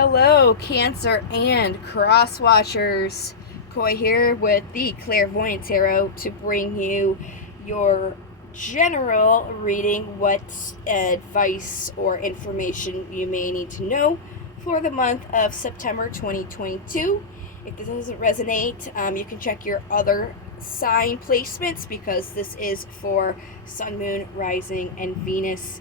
Hello, Cancer and Cross Watchers. Koi here with the Clairvoyant Tarot to bring you your general reading, what advice or information you may need to know for the month of September 2022. If this doesn't resonate, you can check your other sign placements because this is for Sun, Moon, Rising, and Venus.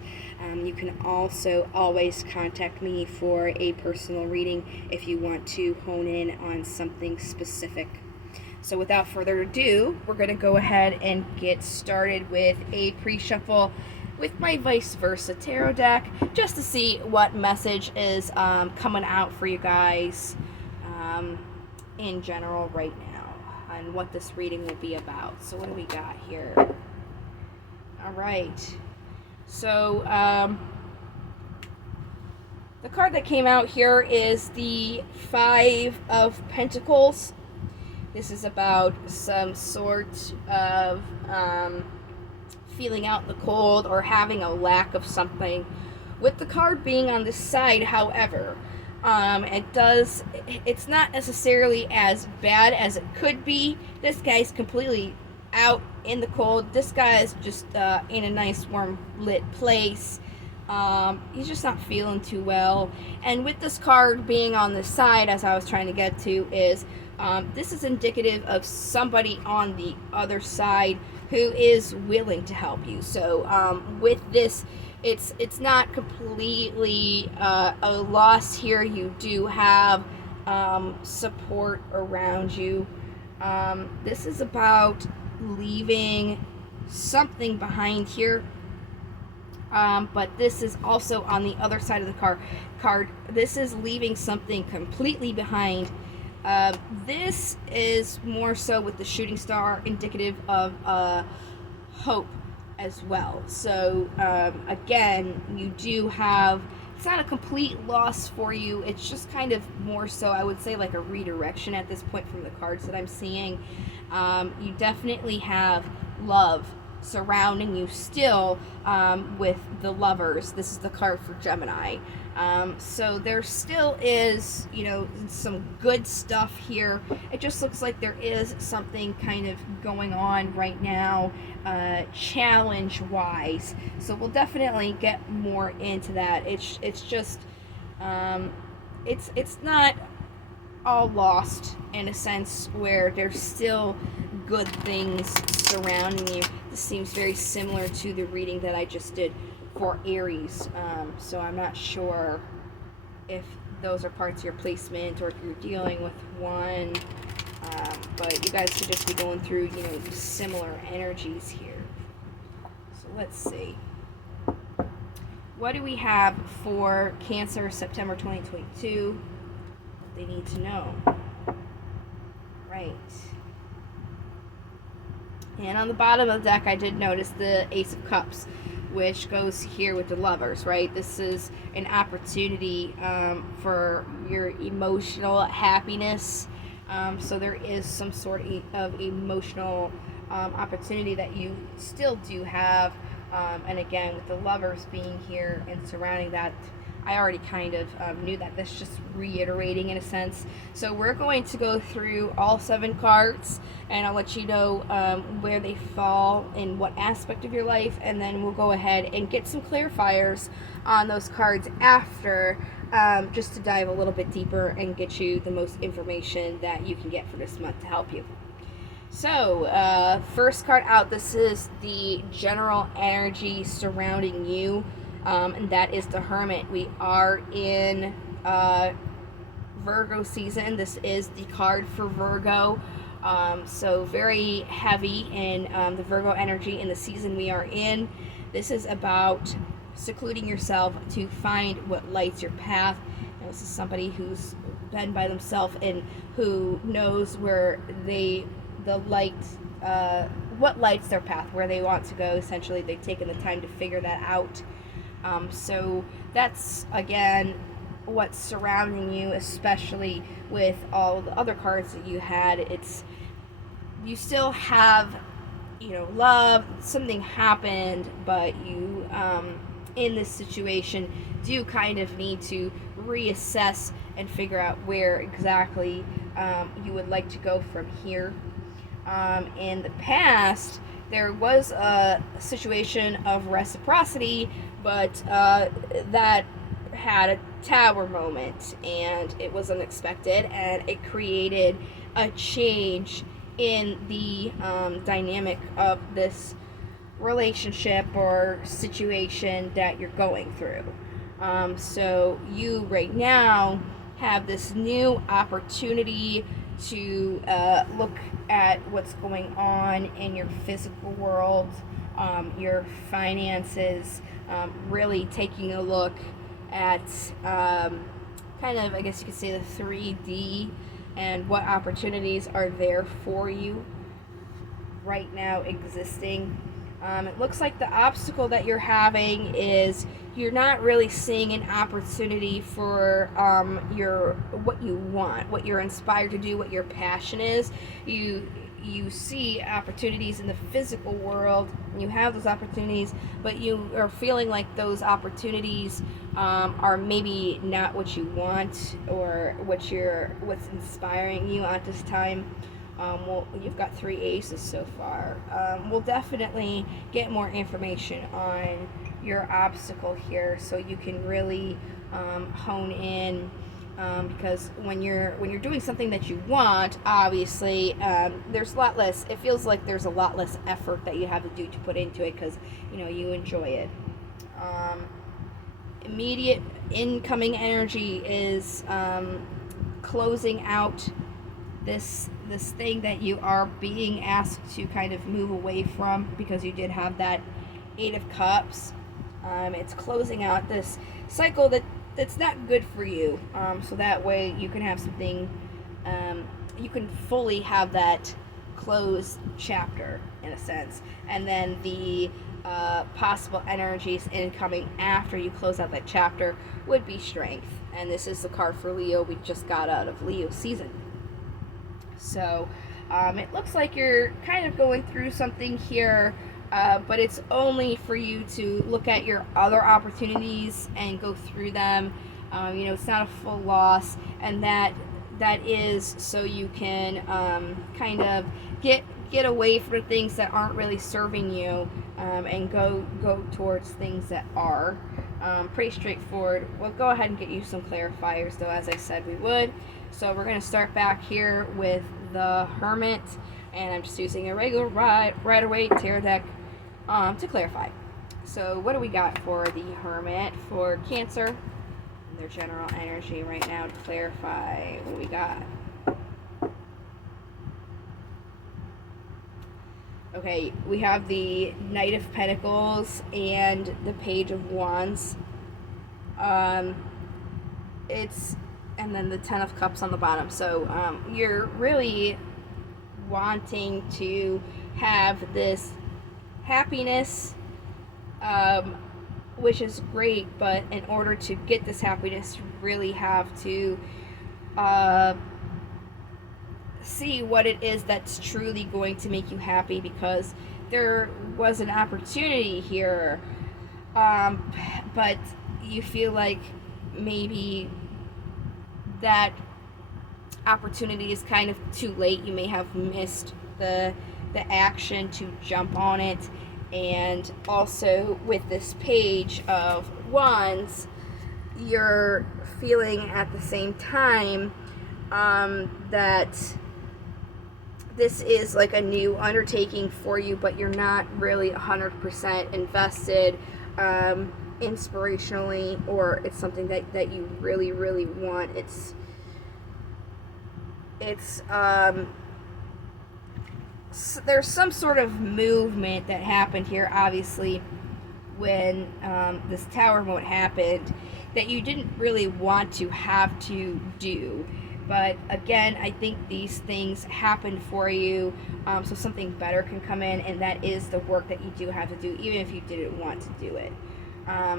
You can also always contact me for a personal reading if you want to hone in on something specific. So without further ado, we're going to go ahead and get started with a pre-shuffle with my vice versa tarot deck just to see what message is coming out for you guys in general right now and what this reading will be about. So what do we got here? All right. So, the card that came out here is the Five of Pentacles. This is about some sort of feeling out in the cold or having a lack of something. With the card being on this side, however, it's not necessarily as bad as it could be. This guy's completely out in the cold. This guy is just in a nice warm lit place. He's just not feeling too well. And with this card being on the side, as I was trying to get to, is this is indicative of somebody on the other side who is willing to help you. So with this, it's not completely a loss here. You do have support around you. This is about leaving something behind here, but this is also on the other side of the card. This is leaving something completely behind. This is more so with the shooting star, indicative of hope as well. So again, you do have, it's not a complete loss for you. It's just kind of more so, I would say, like a redirection at this point from the cards that I'm seeing. You definitely have love surrounding you still with the Lovers. This is the card for Gemini. So there still is, some good stuff here. It just looks like there is something kind of going on right now, challenge-wise. So we'll definitely get more into that. It's just, it's not all lost in a sense where there's still good things surrounding you. This seems very similar to the reading that I just did for Aries, so I'm not sure if those are parts of your placement or if you're dealing with one, but you guys could just be going through similar energies here. So let's see, what do we have for Cancer September 2022? They need to know. Right. And on the bottom of the deck, I did notice the Ace of Cups, which goes here with the Lovers, right? This is an opportunity for your emotional happiness. So there is some sort of emotional opportunity that you still do have. And again, with the Lovers being here and surrounding that, I already kind of knew that. That's just reiterating in a sense. So we're going to go through all 7 cards, and I'll let you know where they fall in what aspect of your life, and then we'll go ahead and get some clarifiers on those cards after, just to dive a little bit deeper and get you the most information that you can get for this month to help you. So first card out, this is the general energy surrounding you. And that is the Hermit. We are in Virgo season. This is the card for Virgo. So very heavy in the Virgo energy in the season we are in. This is about secluding yourself to find what lights your path. And this is somebody who's been by themselves and who knows where what lights their path, where they want to go. Essentially, they've taken the time to figure that out. So that's, again, what's surrounding you, especially with all the other cards that you had. You still have, love, something happened, but you, in this situation, do kind of need to reassess and figure out where exactly you would like to go from here. In the past, there was a situation of reciprocity, but that had a tower moment, and it was unexpected, and it created a change in the dynamic of this relationship or situation that you're going through. So you right now have this new opportunity to look at what's going on in your physical world, your finances, really taking a look at kind of, I guess you could say, the 3D and what opportunities are there for you right now existing. It looks like the obstacle that you're having is you're not really seeing an opportunity for your what you want, what you're inspired to do, what your passion is. You see opportunities in the physical world, and you have those opportunities, but you are feeling like those opportunities are maybe not what you want or what's inspiring you at this time. Well, you've got 3 aces so far. We'll definitely get more information on your obstacle here, so you can really hone in. Because when you're doing something that you want, obviously there's a lot less. It feels like there's a lot less effort that you have to do to put into it because you enjoy it. Immediate incoming energy is closing out this thing that you are being asked to kind of move away from, because you did have that 8 of Cups. It's closing out this cycle that's not good for you, so that way you can have something, you can fully have that closed chapter in a sense, and then the possible energies incoming after you close out that chapter would be strength, and this is the card for Leo. We just got out of Leo season. So it looks like you're kind of going through something here, but it's only for you to look at your other opportunities and go through them. It's not a full loss, and that is so you can kind of get away from things that aren't really serving you, and go towards things that are. Pretty straightforward. We'll go ahead and get you some clarifiers, though, as I said we would. So we're going to start back here with the Hermit, and I'm just using a regular Rider-Waite tarot deck to clarify. So what do we got for the Hermit for Cancer and their general energy right now to clarify what we got? Okay, we have the Knight of Pentacles and the Page of Wands. And then the 10 of Cups on the bottom. So you're really wanting to have this happiness, which is great, but in order to get this happiness, you really have to see what it is that's truly going to make you happy, because there was an opportunity here, but you feel like maybe that opportunity is kind of too late. You may have missed the action to jump on it. And also with this Page of Wands, you're feeling at the same time that this is like a new undertaking for you, but you're not really 100% invested inspirationally, or it's something that you really, really want. There's some sort of movement that happened here, obviously, when this Tower moment happened, that you didn't really want to have to do. But again, I think these things happen for you, so something better can come in, and that is the work that you do have to do, even if you didn't want to do it.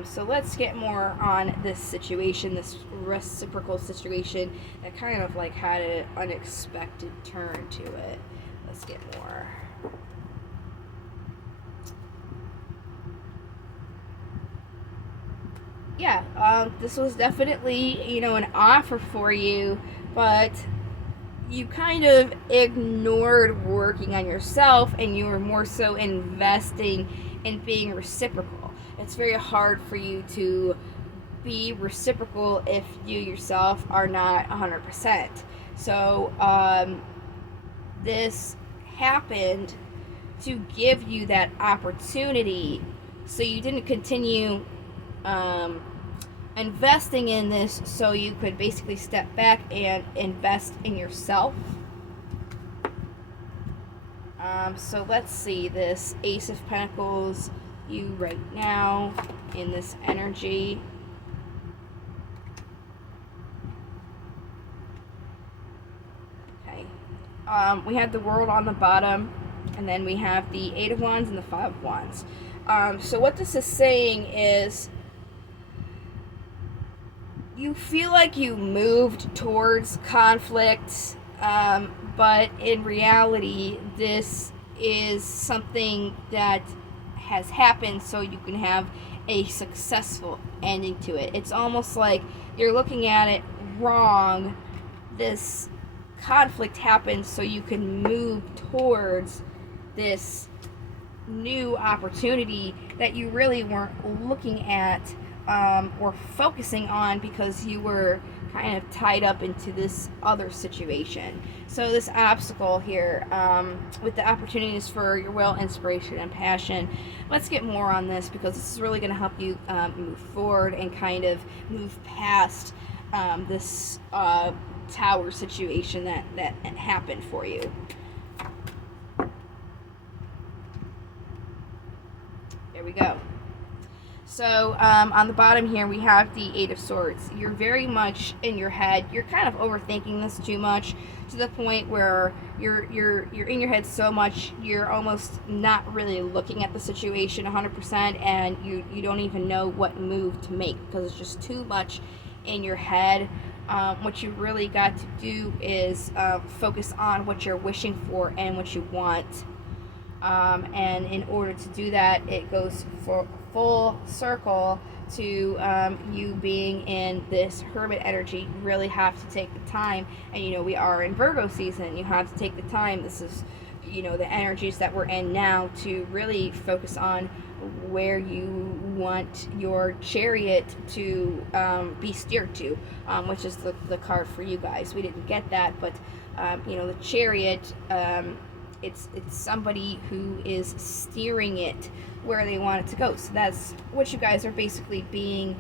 So let's get more on this situation, this reciprocal situation that kind of like had an unexpected turn to it. Let's get more. yeah, this was definitely, an offer for you, but you kind of ignored working on yourself and you were more so investing in being reciprocal. It's very hard for you to be reciprocal if you yourself are not 100%. So, this happened to give you that opportunity so you didn't continue um, investing in this, so you could basically step back and invest in yourself. So let's see this Ace of Pentacles, you right now in this energy. Okay. We have the World on the bottom, and then we have the Eight of Wands and the Five of Wands. So what this is saying is you feel like you moved towards conflict, but in reality, this is something that has happened so you can have a successful ending to it. It's almost like you're looking at it wrong. This conflict happened so you can move towards this new opportunity that you really weren't looking at or focusing on because you were kind of tied up into this other situation. So this obstacle here, with the opportunities for your will, inspiration, and passion, let's get more on this because this is really going to help you move forward and kind of move past this tower situation that happened for you. There we go. So on the bottom here we have the Eight of Swords. You're very much in your head. You're kind of overthinking this too much to the point where you're in your head so much you're almost not really looking at the situation 100%, and you don't even know what move to make because it's just too much in your head. What you really got to do is focus on what you're wishing for and what you want. And in order to do that, it goes for full circle to you being in this hermit energy. You really have to take the time, and we are in Virgo season. You have to take the time. This is the energies that we're in now to really focus on where you want your chariot to be steered to, which is the card for you guys. We didn't get that, but the chariot, it's somebody who is steering it where they want it to go. So that's what you guys are basically being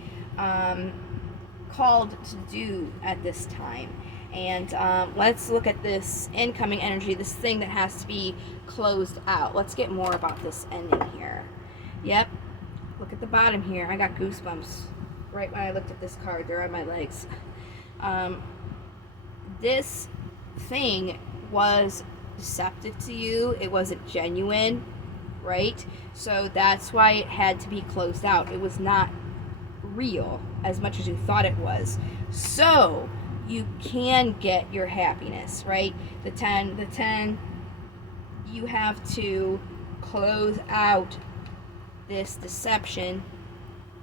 called to do at this time. And let's look at this incoming energy, this thing that has to be closed out. Let's get more about this ending here. Yep, look at the bottom here. I got goosebumps right when I looked at this card. They're on my legs. This thing was deceptive to you. It wasn't genuine, right? So that's why it had to be closed out. It was not real as much as you thought it was. So you can get your happiness, right? The 10, you have to close out this deception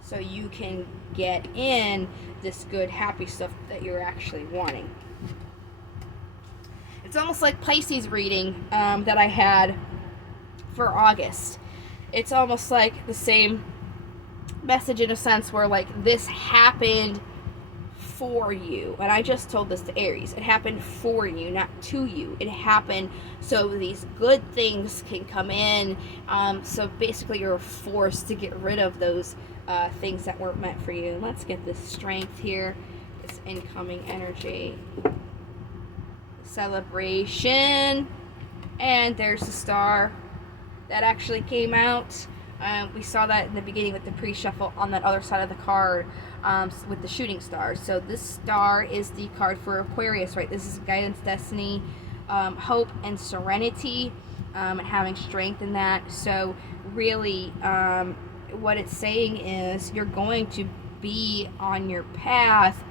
so you can get in this good, happy stuff that you're actually wanting. It's almost like Pisces reading that I had for August. It's almost like the same message in a sense where like this happened for you. And I just told this to Aries. It happened for you, not to you. It happened so these good things can come in. So basically you're forced to get rid of those things that weren't meant for you. Let's get this strength here. This incoming energy. Celebration. And there's the star that actually came out. We saw that in the beginning with the pre-shuffle on that other side of the card with the shooting star. So this star is the card for Aquarius, right? This is guidance, destiny, hope, and serenity, and having strength in that. So really what it's saying is you're going to be on your path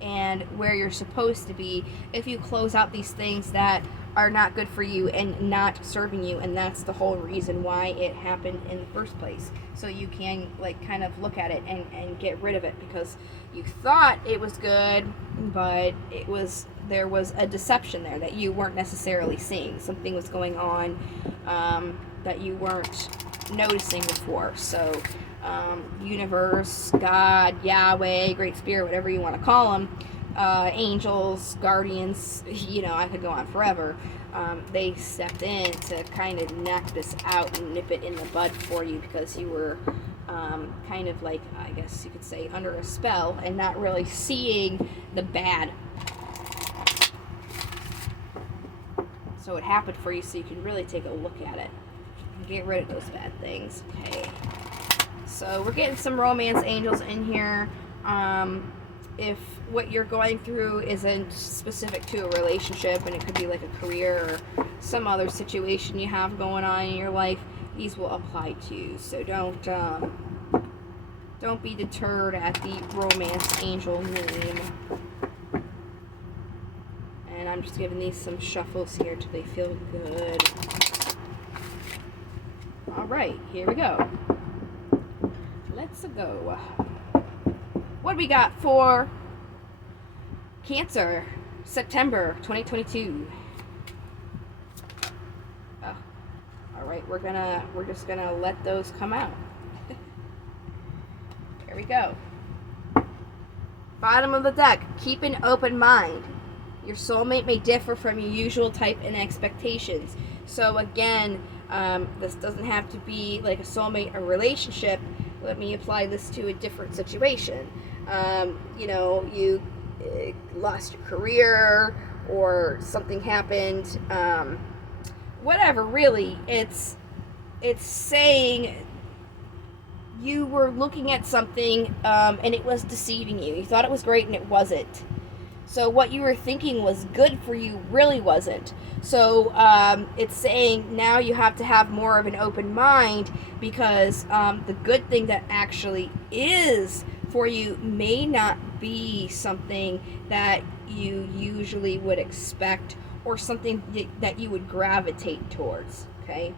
and where you're supposed to be if you close out these things that are not good for you and not serving you. And that's the whole reason why it happened in the first place, so you can like kind of look at it and get rid of it, because you thought it was good, but there was a deception there that you weren't necessarily seeing. Something was going on that you weren't noticing before. So universe, God, Yahweh, Great Spirit, whatever you want to call them, angels, guardians, I could go on forever. They stepped in to kind of knock this out and nip it in the bud for you, because you were kind of like, I guess you could say, under a spell and not really seeing the bad. So it happened for you, so you can really take a look at it and get rid of those bad things. Okay. So we're getting some romance angels in here. If what you're going through isn't specific to a relationship, and it could be like a career or some other situation you have going on in your life, these will apply to you. So don't be deterred at the romance angel name. And I'm just giving these some shuffles here till they feel good. Alright, here we go. Let's go. What do we got for Cancer, September 2022? Oh, alright, we're just gonna let those come out. Here we go. Bottom of the deck, keep an open mind. Your soulmate may differ from your usual type and expectations. So again, this doesn't have to be like a soulmate or relationship. Let me apply this to a different situation. You lost your career, or something happened. Whatever, really. It's saying you were looking at something and it was deceiving you. You thought it was great and it wasn't. So what you were thinking was good for you really wasn't. So it's saying now you have to have more of an open mind, because the good thing that actually is for you may not be something that you usually would expect, or something that you would gravitate towards. Okay.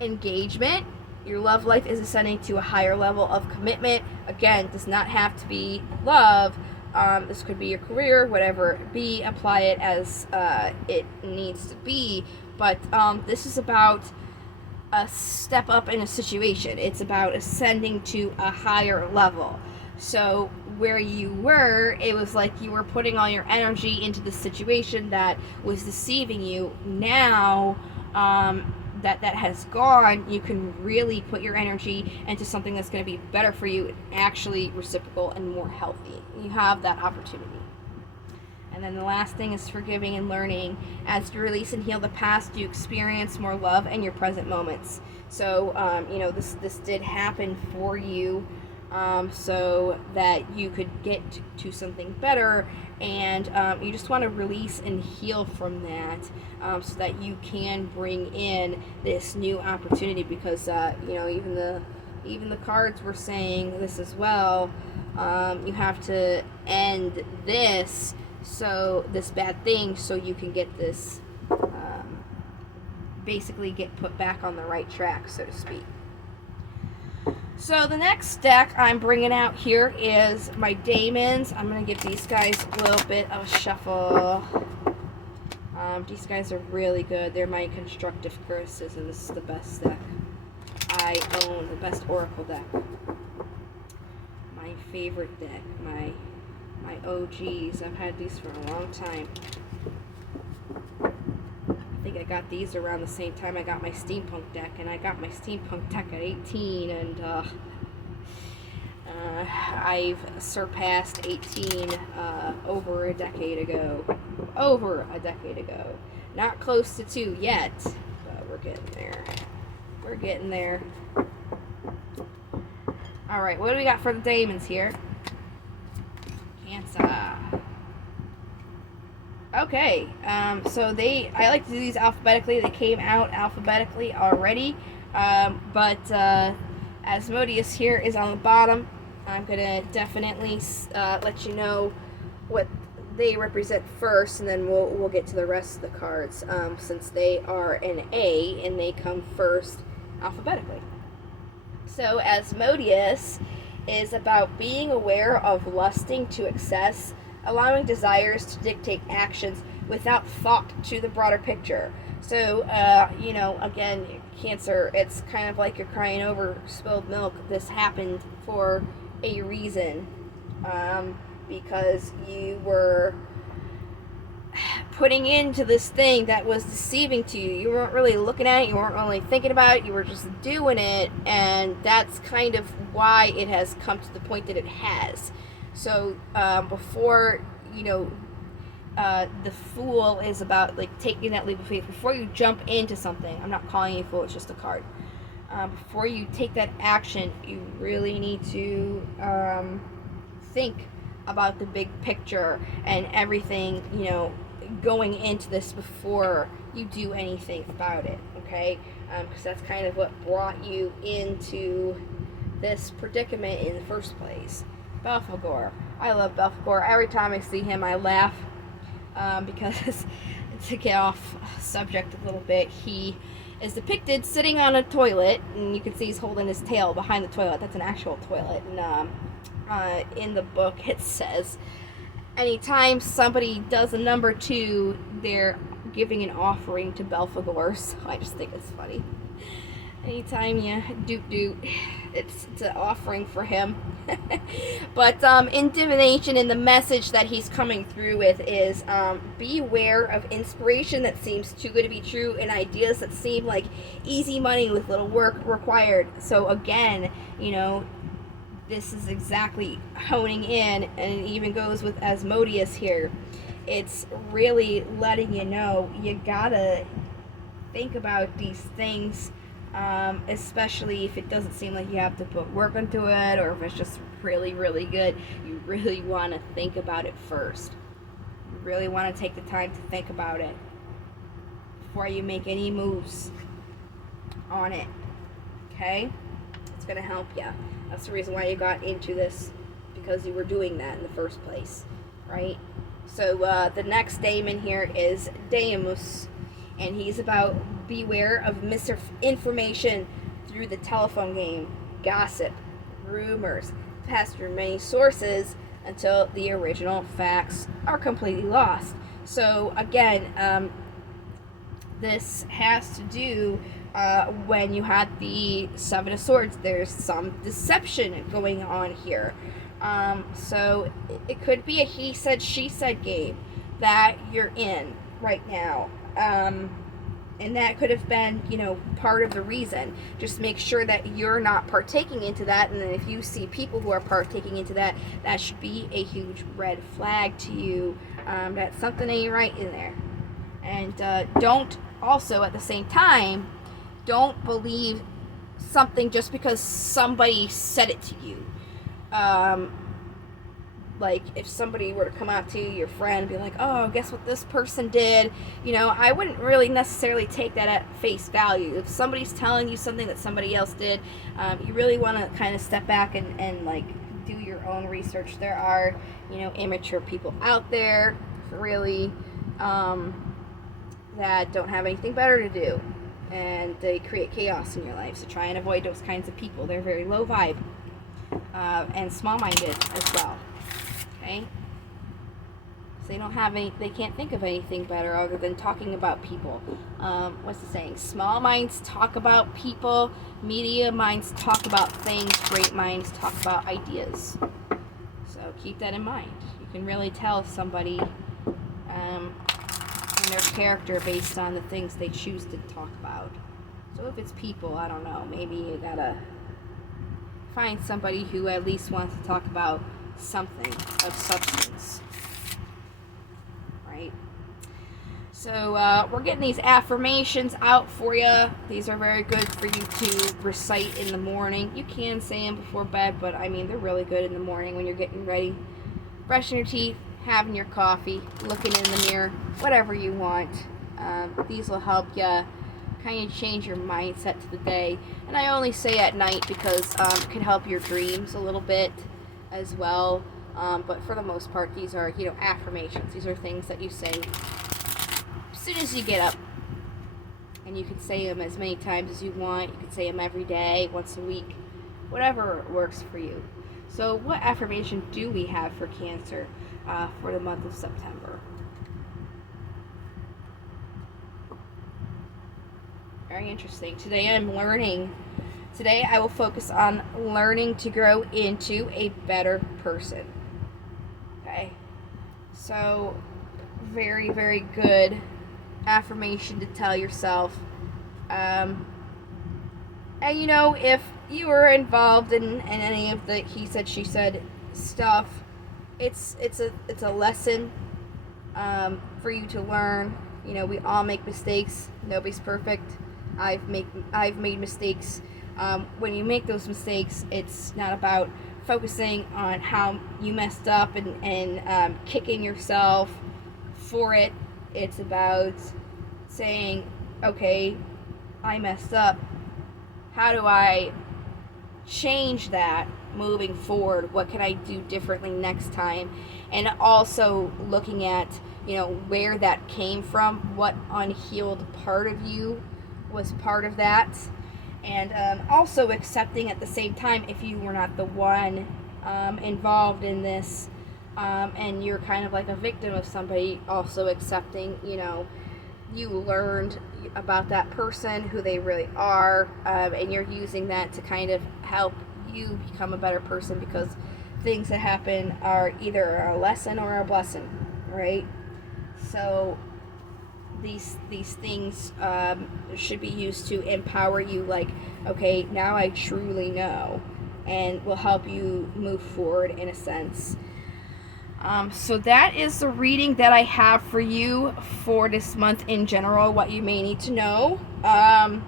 Engagement. Your love life is ascending to a higher level of commitment. Again, does not have to be love. This could be your career, whatever it be. Apply it as it needs to be. But this is about a step up in a situation. It's about ascending to a higher level. So where you were, it was like you were putting all your energy into the situation that was deceiving you. Now, that has gone, you can really put your energy into something that's going to be better for you, actually reciprocal and more healthy. You have that opportunity. And then the last thing is forgiving and learning. As you release and heal the past, you experience more love in your present moments. So, this did happen for you, so that you could get to something better, and you just want to release and heal from that, so that you can bring in this new opportunity, because even the cards were saying this as well. You have to end this bad thing, so you can get this basically get put back on the right track, so to speak. So the next deck I'm bringing out here is my Daemons. I'm going to give these guys a little bit of a shuffle. These guys are really good. They're my constructive criticism. This is the best deck I own, the best Oracle deck. My favorite deck, my OGs. I've had these for a long time. I think I got these around the same time I got my steampunk deck, and I got my steampunk deck at 18, and I've surpassed 18 over a decade ago. Not close to 2 yet, but we're getting there. Alright, what do we got for the Daemons here? Cancer. Okay, so I like to do these alphabetically. They came out alphabetically already, but Asmodeus here is on the bottom. I'm gonna definitely let you know what they represent first, and then we'll get to the rest of the cards, since they are an A and they come first alphabetically. So Asmodeus is about being aware of lusting to excess, allowing desires to dictate actions without thought to the broader picture. So, again, Cancer, it's kind of like you're crying over spilled milk. This happened for a reason, because you were putting into this thing that was deceiving to you. You weren't really looking at it, you weren't really thinking about it, you were just doing it, and that's kind of why it has come to the point that it has. So before, the Fool is about like taking that leap of faith. Before you jump into something, I'm not calling you a fool, it's just a card. Before you take that action, you really need to think about the big picture and everything, going into this before you do anything about it, okay? Because that's kind of what brought you into this predicament in the first place. Belphegor. I love Belphegor. Every time I see him, I laugh, because to get off subject a little bit, he is depicted sitting on a toilet, and you can see he's holding his tail behind the toilet. That's an actual toilet, and in the book it says anytime somebody does a number 2, they're giving an offering to Belphegor. So I just think it's funny. Anytime you doot, it's an offering for him. But in divination, and the message that he's coming through with is beware of inspiration that seems too good to be true, and ideas that seem like easy money with little work required. So again, this is exactly honing in, and it even goes with Asmodeus here. It's really letting you know you gotta think about these things, especially if it doesn't seem like you have to put work into it, or if it's just really, really good. You really want to think about it first. You really want to take the time to think about it before you make any moves on it, okay? It's going to help you. That's the reason why you got into this, because you were doing that in the first place, right? So the next daemon here is Daemus, and he's about beware of misinformation through the telephone game, gossip, rumors, passed through many sources until the original facts are completely lost. So again, this has to do when you had the Seven of Swords. There's some deception going on here. So it could be a he said, she said game that you're in right now. And that could have been, part of the reason. Just make sure that you're not partaking into that. And then if you see people who are partaking into that, that should be a huge red flag to you. That's something ain't right in there. And don't also, at the same time, don't believe something just because somebody said it to you. Like, if somebody were to come out to you, your friend, and be like, oh, guess what this person did? I wouldn't really necessarily take that at face value. If somebody's telling you something that somebody else did, you really want to kind of step back and do your own research. There are, immature people out there, really, that don't have anything better to do. And they create chaos in your life. So try and avoid those kinds of people. They're very low vibe, and small-minded as well. Okay? So they can't think of anything better other than talking about people. What's the saying? Small minds talk about people, medium minds talk about things, great minds talk about ideas. So keep that in mind. You can really tell somebody and their character based on the things they choose to talk about. So if it's people, I don't know, maybe you gotta find somebody who at least wants to talk about something of substance, right? So we're getting these affirmations out for you. These are very good for you to recite in the morning. You can say them before bed, but I mean, they're really good in the morning when you're getting ready, brushing your teeth, having your coffee, looking in the mirror, whatever you want. These will help you kind of change your mindset to the day. And I only say at night because it can help your dreams a little bit. as well. But for the most part, these are, affirmations. These are things that you say as soon as you get up. And you can say them as many times as you want. You can say them every day, once a week, whatever works for you. So what affirmation do we have for Cancer for the month of September? Very interesting. Today I will focus on learning to grow into a better person. Okay? So, very, very good affirmation to tell yourself. And if you were involved in any of the he said, she said stuff, it's a lesson for you to learn. We all make mistakes. Nobody's perfect. I've made mistakes. When you make those mistakes, it's not about focusing on how you messed up and kicking yourself for it. It's about saying, okay, I messed up. How do I change that moving forward? What can I do differently next time? And also looking at, where that came from, what unhealed part of you was part of that. And also accepting at the same time, if you were not the one involved in this, and you're kind of like a victim of somebody, also accepting, you learned about that person, who they really are, and you're using that to kind of help you become a better person, because things that happen are either a lesson or a blessing, right? So these things should be used to empower you, like, okay, now I truly know, and will help you move forward in a sense. So that is the reading that I have for you for this month in general, what you may need to know. I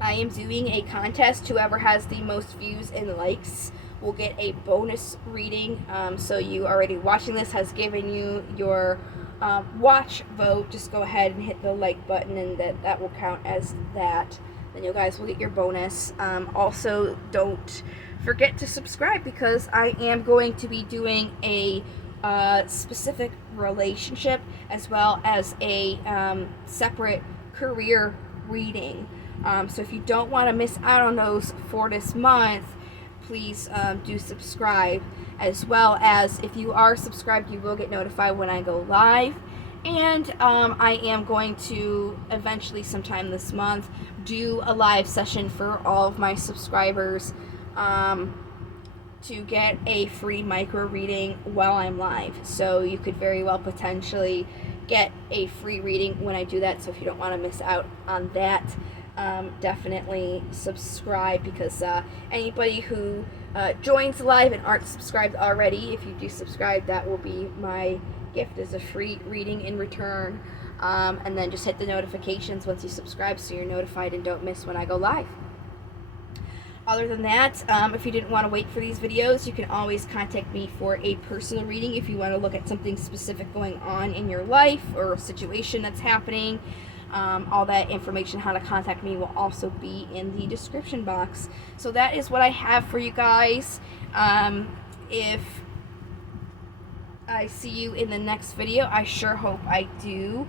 am doing a contest. Whoever has the most views and likes will get a bonus reading. So you already watching this has given you your watch vote. Just go ahead and hit the like button, and that will count as that. Then you guys will get your bonus. Also, don't forget to subscribe, because I am going to be doing a specific relationship as well as a separate career reading. So if you don't want to miss out on those for this month, please do subscribe. As well as, if you are subscribed, you will get notified when I go live. And I am going to eventually, sometime this month, do a live session for all of my subscribers to get a free micro reading while I'm live. So you could very well potentially get a free reading when I do that. So if you don't want to miss out on that, definitely subscribe, because anybody who joins live and aren't subscribed already, if you do subscribe, that will be my gift as a free reading in return. And then just hit the notifications once you subscribe, so you're notified and don't miss when I go live. Other than that, if you didn't want to wait for these videos, you can always contact me for a personal reading if you want to look at something specific going on in your life or a situation that's happening. All that information, how to contact me, will also be in the description box. So that is what I have for you guys. If I see you in the next video, I sure hope I do.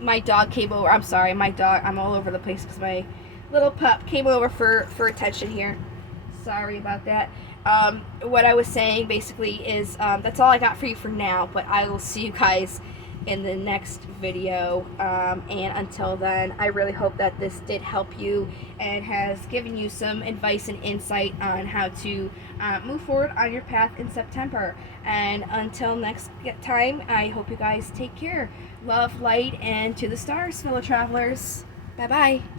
My dog came over. I'm sorry, I'm all over the place because my little pup came over for attention here. Sorry about that. What I was saying basically is that's all I got for you for now, but I will see you guys in the next video. And until then, I really hope that this did help you and has given you some advice and insight on how to move forward on your path in September. And until next time, I hope you guys take care. Love, light, and to the stars, fellow travelers. Bye-bye.